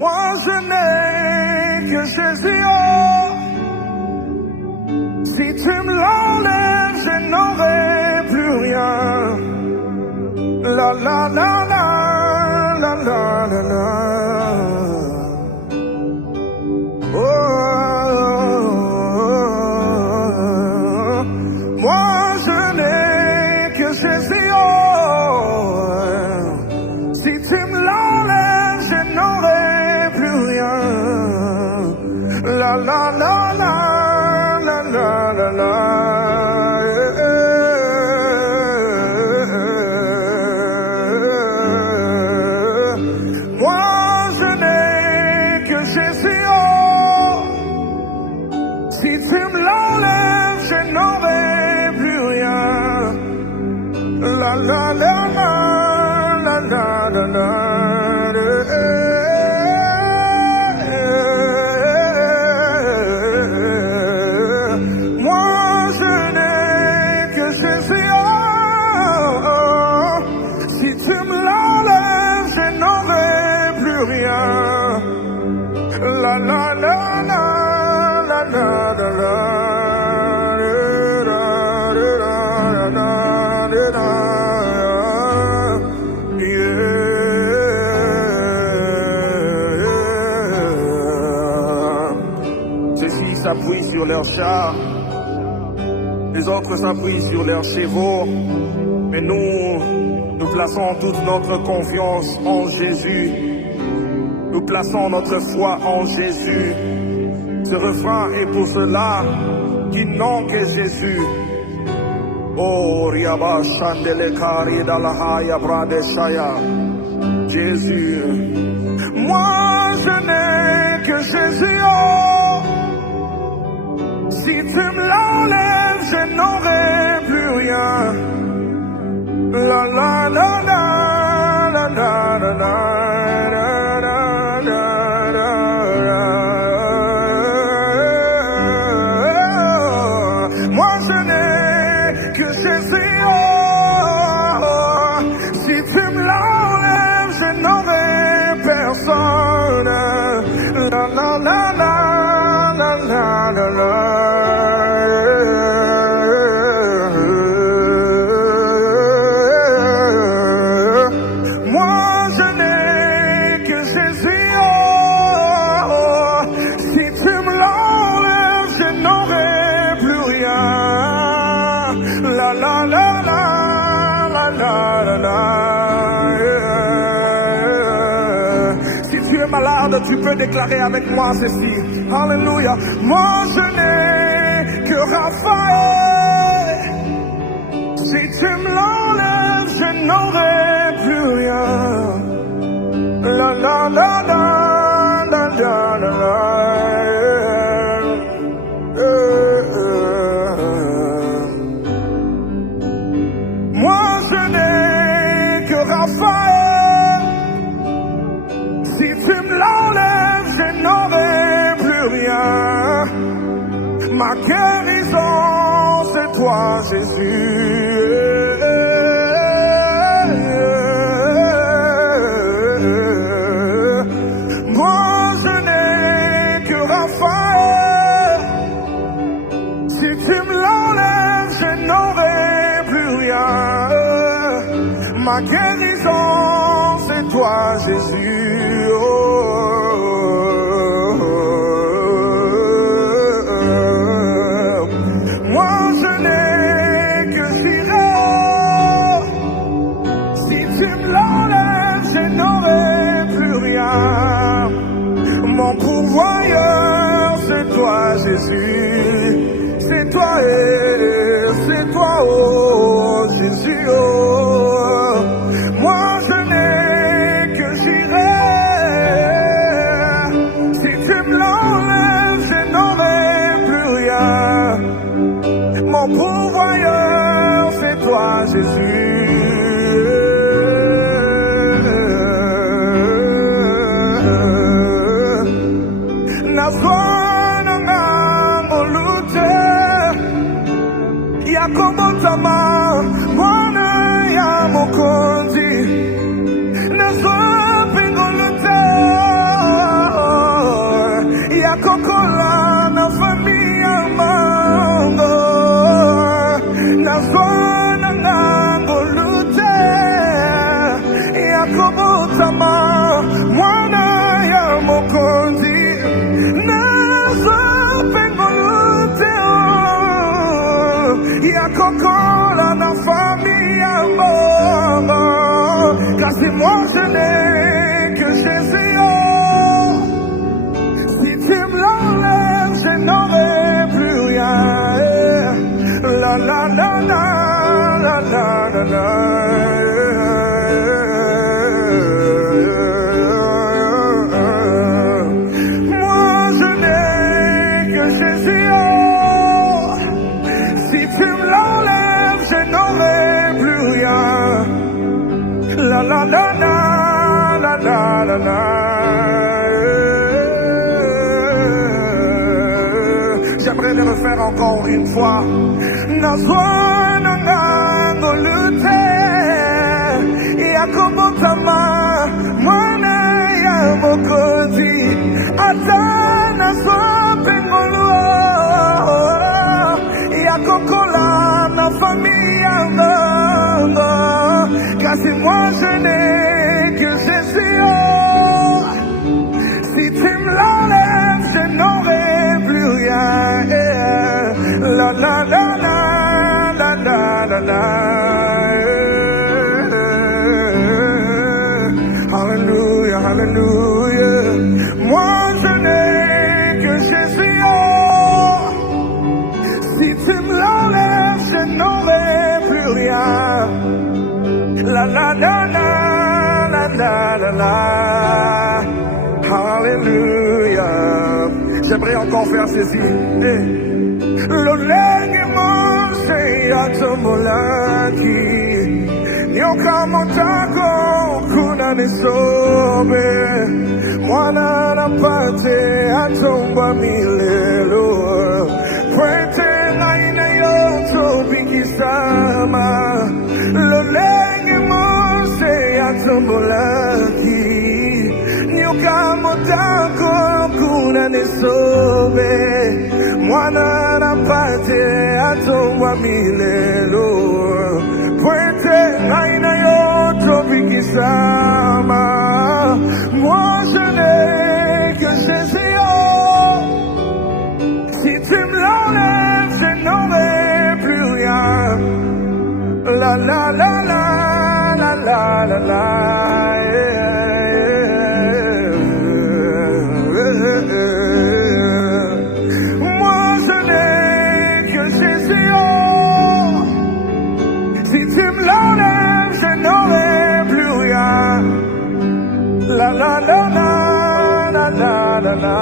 Moi je n'ai que Jésus, oh. Si tu me l'enlèves, je n'aurai plus rien. La la la la la la la la. Oh, moi je n'ai que Jésus, oh. Si tu me l'enlèves, je n'aurai plus rien. La la la la la la la la. Moi je n'ai que Jésus, oh. Si tu me l'enlèves, je n'aurai plus rien. La la la la la la la la. Moi je n'ai que Jésus, oh. Si tu me l'enlèves, je n'aurai plus rien. La la la la la la la la. Ceux-ci s'appuient sur leurs chars, les autres s'appuient sur leurs chevaux, mais nous plaçons toute notre confiance en Jésus. Nous plaçons notre foi en Jésus. Ce refrain est pour ceux-là qui n'ont que Jésus. Oh, Riaba Chandele Kari Dalahaya Bradeshaya. Jésus. Moi, je n'ai que Jésus, oh. Si tu me l'enlèves, je n'aurai plus rien. La la la la la la la la. Moi je n'ai que Jésus, oh. Si tu me l'enlèves, je n'aurai personne. La la la la la la la la. Moi je n'ai que Jésus, oh. Si tu me l'enlèves, je n'aurai plus rien. La la la la la la la la. Si tu es malade, tu peux déclarer avec moi ceci. Alléluia. Moi je n'ai que Raphaël. Si tu me l'enlèves, je n'aurai plus rien. La la la la la la la la. Moi je n'ai que Raphaël. Si tu me l'enlèves, je n'aurai plus rien. Ma guérison, c'est toi, Jésus. Moi je n'ai que Raphaël. Si tu me l'enlèves, je n'aurai plus rien. Ma guérison, c'est toi, Jésus. Oh. Moi, je n'ai que Jireh. Si tu me l'enlèves, je n'aurai plus rien. Mon pourvoyeur, c'est toi, Jésus. C'est toi et c'est toi, oh Jésus, oh. Moi je n'ai que Jireh. Si tu me l'enlèves, je n'aurai plus rien. Mon pourvoyeur, c'est toi, Jésus. Nazwana ngangolute. Yakomotama, mwana ya mokonzi. Nazwa pingolute. faire encore une fois. Nazwanangango lute, yakomotama, mwana ya mokozi, atana swapengolo, yakokola na familia mama, kasi moi je n'ai que Jésus. Si tu me l'enlèves, je n'aurai plus rien. La la la la la la la la. Hallelujah, hallelujah. Moi je n'ai que Jésus. Si tu me l'enlèves, je n'aurai plus rien. La la la la la la la la. Hallelujah. J'aimerais encore faire ceci. L'olenge mose atomolaki nyokamotako kuna nisobe mwana napate atomba milelo pwete naina yoto bikisama l'olenge mose atomolaki nyokamotako kuna nisobe mwana napate atomba milelo pwete naina yoto bikisama moi je n'ai que Jésus. Si tu me l'enlèves, je n'aurai plus rien. La la la la la la la la. La la la la la la la la.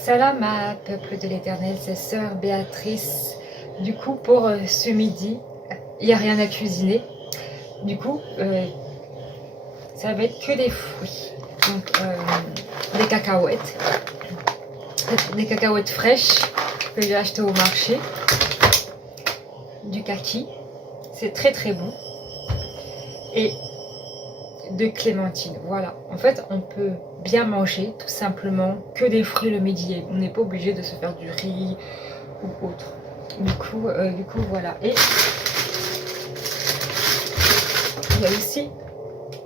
Salam à peuple de l'Éternel, c'est sœur Béatrice. Du coup, pour ce midi, il n'y a rien à cuisiner. Du coup, ça va être que des fruits. Donc, des cacahuètes fraîches que j'ai achetées au marché. Du kaki, c'est très très bon. Et de clémentine, voilà. En fait, on peut bien manger tout simplement que des fruits le midi. On n'est pas obligé de se faire du riz ou autre. Du coup, voilà. Et il y a aussi,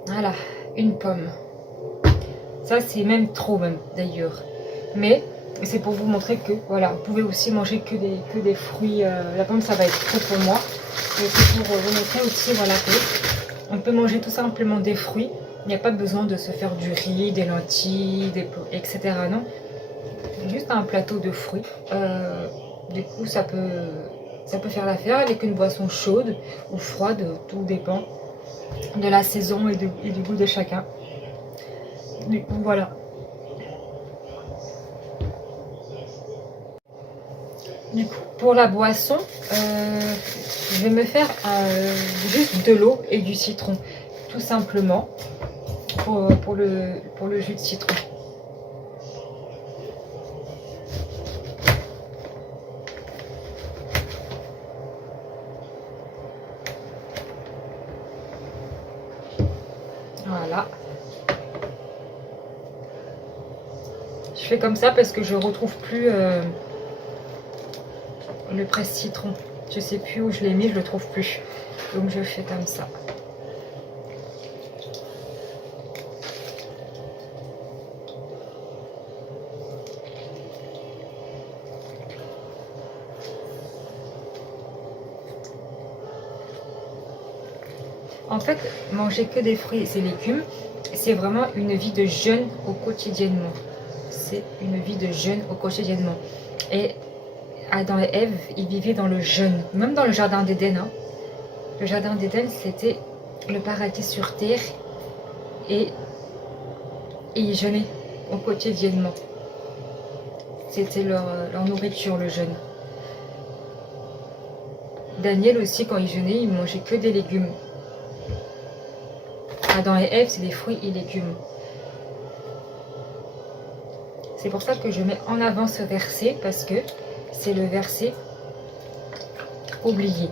voilà, une pomme. Ça, c'est même trop même d'ailleurs. Mais c'est pour vous montrer que, voilà, vous pouvez aussi manger que des fruits. La pomme, ça va être trop pour moi. Et c'est pour vous montrer aussi, voilà, que on peut manger tout simplement des fruits. Il n'y a pas besoin de se faire du riz, des lentilles, etc. Non, juste un plateau de fruits. Du coup, ça peut faire l'affaire avec une boisson chaude ou froide, tout dépend de la saison et du goût de chacun. Du coup, voilà. Du coup, pour la boisson, je vais me faire juste de l'eau et du citron, tout simplement, pour le jus de citron. Voilà. Je fais comme ça parce que je retrouve plus le presse-citron. Je sais plus où je l'ai mis, je le trouve plus. Donc je fais comme ça. En fait, manger que des fruits et légumes, c'est vraiment une vie de jeûne au quotidiennement. C'est une vie de jeûne au quotidiennement. Et Adam et Ève, ils vivaient dans le jeûne. Même dans le jardin d'Éden. Hein. Le jardin d'Éden, c'était le paradis sur terre. Et ils jeûnaient au quotidiennement. C'était leur nourriture, le jeûne. Daniel aussi, quand il jeûnait, il mangeait que des légumes. Adam et Ève, c'est des fruits et légumes. C'est pour ça que je mets en avant ce verset, parce que c'est le verset oublié.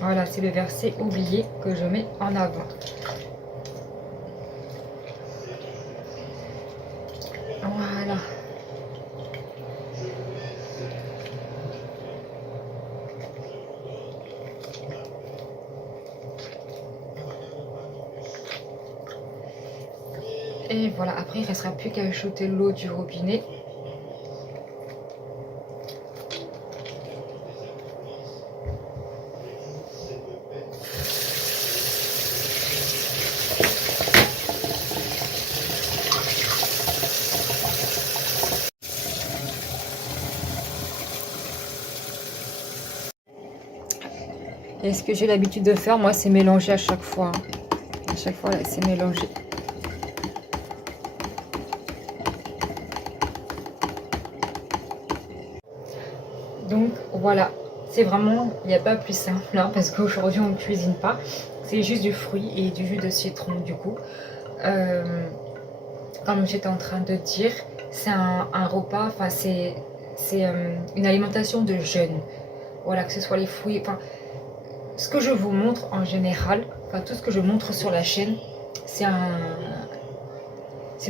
Voilà, c'est le verset oublié que je mets en avant. Voilà. Et voilà, après il ne restera plus qu'à ajouter l'eau du robinet. Et ce que j'ai l'habitude de faire, moi, c'est mélanger à chaque fois. À chaque fois, c'est mélanger. Donc voilà, c'est vraiment, il n'y a pas plus simple, hein, parce qu'aujourd'hui on ne cuisine pas. C'est juste du fruit et du jus de citron du coup. Comme j'étais en train de dire, c'est un repas, enfin c'est une alimentation de jeûne. Voilà, que ce soit les fruits, enfin ce que je vous montre en général, enfin tout ce que je montre sur la chaîne, c'est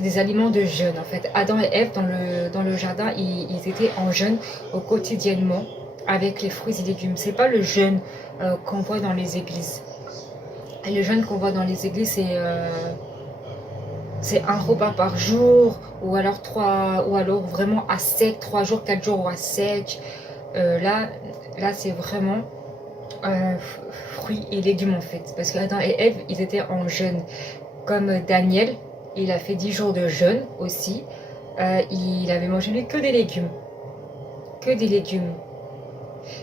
des aliments de jeûne en fait. Adam et Ève dans le jardin, ils étaient en jeûne au quotidiennement avec les fruits et légumes. C'est pas le jeûne qu'on voit dans les églises. Et le jeûne qu'on voit dans les églises, c'est un repas par jour, ou alors vraiment à sec, 3 jours, 4 jours à sec. Là c'est vraiment fruits et légumes en fait. Parce qu'Adam et Ève, ils étaient en jeûne. Comme Daniel, il a fait 10 jours de jeûne aussi. Il avait mangé lui que des légumes. Que des légumes.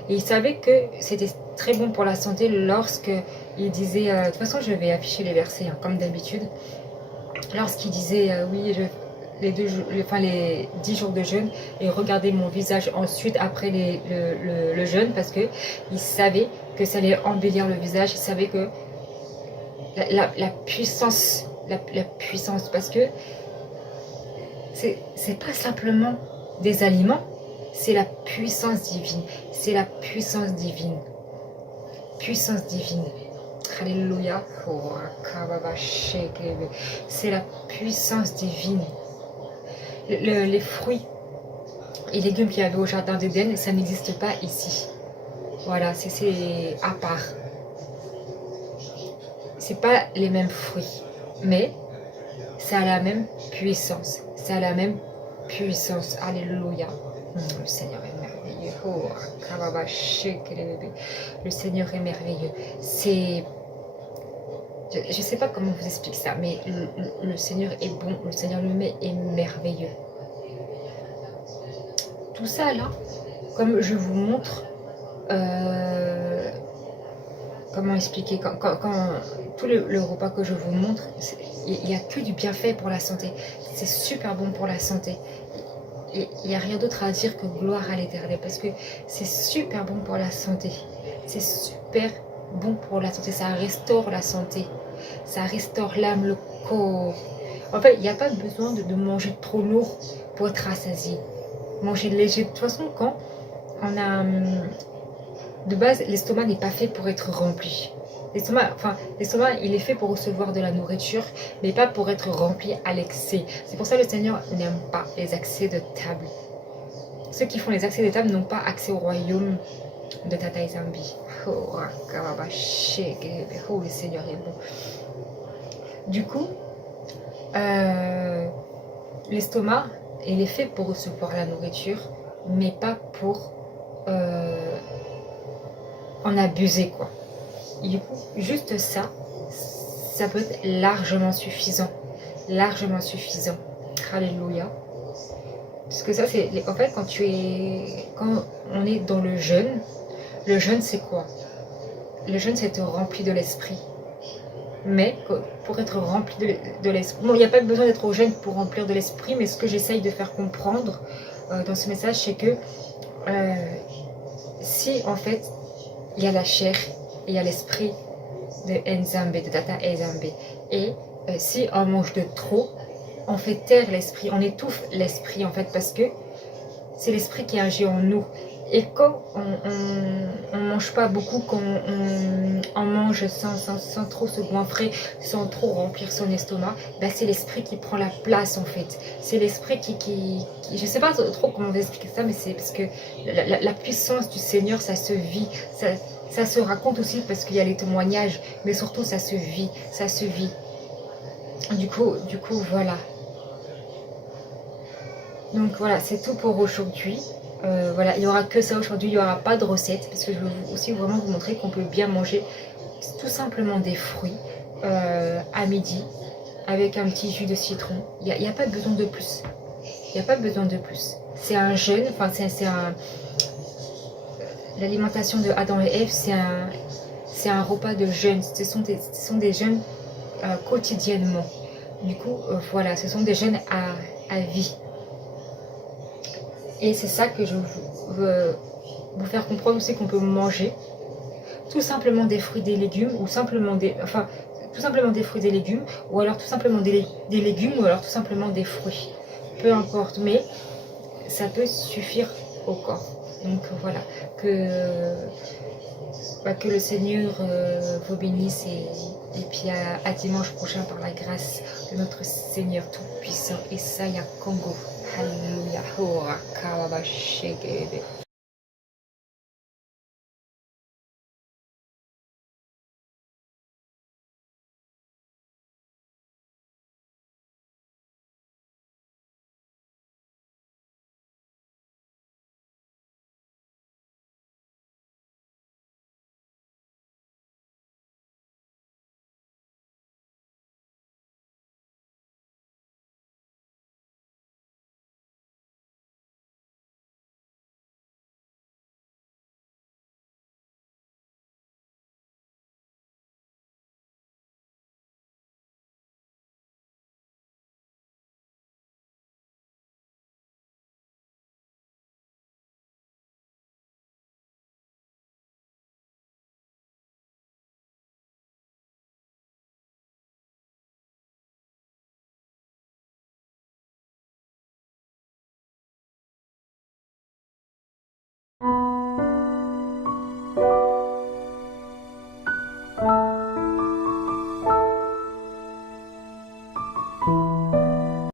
Et il savait que c'était très bon pour la santé lorsque il disait... de toute façon, je vais afficher les versets, hein, comme d'habitude. Lorsqu'il disait, oui, les 10 jours de jeûne et regarder mon visage ensuite après le jeûne, parce que il savait que ça allait embellir le visage, il savait que la puissance, la puissance, parce que c'est pas simplement des aliments, c'est la puissance divine, c'est la puissance divine, puissance divine. Alléluia, c'est la puissance divine. Les fruits et légumes qu'il y avait au jardin d'Éden, ça n'existe pas ici. Voilà, c'est à part. C'est pas les mêmes fruits, mais ça a la même puissance. Ça a la même puissance. Alléluia. Le Seigneur est merveilleux. Le Seigneur est merveilleux. C'est... Je ne sais pas comment vous expliquer ça, mais le Seigneur est bon, le Seigneur lui-même est merveilleux. Tout ça là, comme je vous montre, comment expliquer, quand tout le repas que je vous montre, il n'y a que du bienfait pour la santé. C'est super bon pour la santé. Il n'y a rien d'autre à dire que gloire à l'Éternel, parce que c'est super bon pour la santé. C'est super bon pour la santé, ça restaure la santé. Ça restaure l'âme, le corps. En fait, il n'y a pas besoin de manger trop lourd pour être rassasié. Manger léger. De toute façon, quand on a... De base, l'estomac n'est pas fait pour être rempli. L'estomac, il est fait pour recevoir de la nourriture, mais pas pour être rempli à l'excès. C'est pour ça que le Seigneur n'aime pas les accès de table. Ceux qui font les accès de table n'ont pas accès au royaume de Tata et Zambi. Oh, le Seigneur est bon. Du coup, l'estomac, il est fait pour recevoir la nourriture, mais pas pour en abuser, quoi. Et du coup, juste ça, ça peut être largement suffisant. Largement suffisant. Alléluia. Parce que ça, c'est... En fait, quand on est dans le jeûne c'est quoi? Le jeûne, c'est être rempli de l'esprit. Mais pour être rempli de l'esprit... Bon, il n'y a pas besoin d'être au jeûne pour remplir de l'esprit, mais ce que j'essaye de faire comprendre dans ce message, c'est que si, en fait, il y a la chair et il y a l'esprit de Nzambe, de Tata Nzambe, et si on mange de trop, on fait taire l'esprit, on étouffe l'esprit, en fait, parce que c'est l'esprit qui agit en nous. Et quand on mange pas beaucoup, quand on mange sans trop se goinfrer, sans trop remplir son estomac, bah c'est l'esprit qui prend la place, en fait. C'est l'esprit qui... Je sais pas trop comment vous expliquer ça, mais c'est parce que la puissance du Seigneur, ça se vit, ça se raconte aussi parce qu'il y a les témoignages, mais surtout ça se vit, ça se vit. Du coup, voilà. Donc voilà, c'est tout pour aujourd'hui. Voilà, il n'y aura que ça aujourd'hui, il n'y aura pas de recette, parce que je veux aussi vraiment vous montrer qu'on peut bien manger tout simplement des fruits à midi, avec un petit jus de citron. Il n'y a pas besoin de plus. Il n'y a pas besoin de plus. C'est un jeûne, enfin c'est un... L'alimentation de Adam et Ève, c'est un repas de jeûne. Ce sont des jeûnes quotidiennement. Du coup, voilà, ce sont des jeûnes à vie. Et c'est ça que je veux vous faire comprendre aussi, qu'on peut manger tout simplement des fruits, des légumes, ou simplement tout simplement des fruits, des légumes, ou alors tout simplement des légumes, ou alors tout simplement des fruits. Peu importe, mais ça peut suffire au corps. Donc voilà, que le Seigneur vous bénisse, et puis à dimanche prochain par la grâce de notre Seigneur Tout-Puissant, Isaiah Congo. Hallelujah.